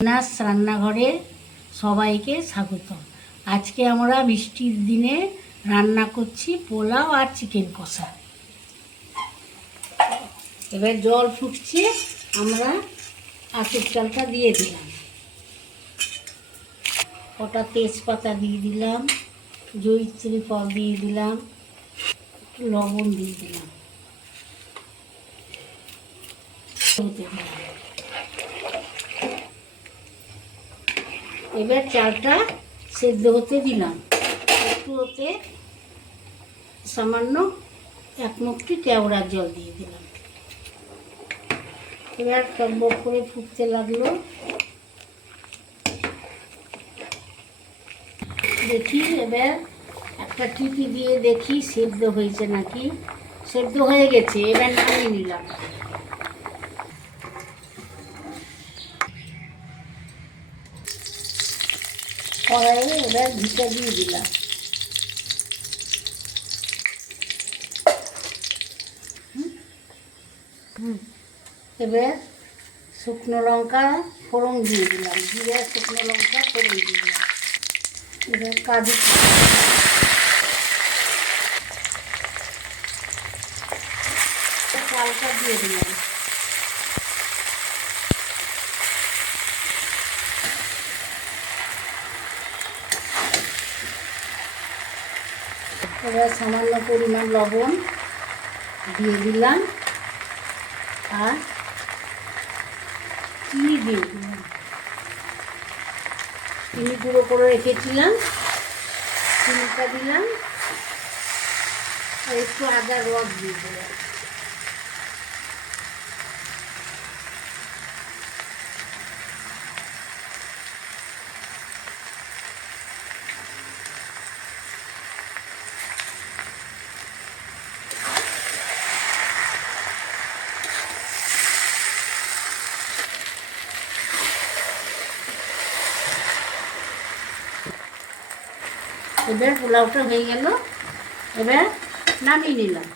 নাস রান্নাঘরে সবাইকে স্বাগত। আজকে আমরা বৃষ্টির দিনে রান্না করছি পোলাও আর চিকেন কষা। এবার জল ফুটছে, আমরা আতপ চালটা দিয়ে দিলাম, কটা তেজপাতা দিয়ে দিলাম, জয়িত্রী ফল দিয়ে দিলাম, একটু লবণ দিয়ে দিলাম, এবার চালটা সেদ্ধ হতে দিলাম। একটু ওতে সামান্য এক মুঠি কেওড়ার জল দিয়ে দিলাম। এবার টকবক করে ফুটতে লাগলো। দেখি এবার একটা টিপি দিয়ে দেখি সেদ্ধ হয়েছে নাকি। সেদ্ধ হয়ে গেছে, এবার নামিয়ে নিলাম। কড়াইয়ে এবার ঘিটা দিয়ে দিলাম। এবার শুকনো লঙ্কা ফোড়ন দিয়ে দিলাম, জিরা শুকনো লঙ্কা ফোড়ন দিয়ে দিলাম। এবার কাজু চালটা দিয়ে দিলাম। এবার সামান্য পরিমাণ লবণ দিয়ে দিলাম আর চিনি দিয়ে দিলাম। চিনি গুঁড়ো করে রেখেছিলাম, চিনিটা দিলাম আর একটু আদার রস দিয়ে দিলাম। এবার পোলাওটা হয়ে গেল, এবার নামিয়ে নিলাম।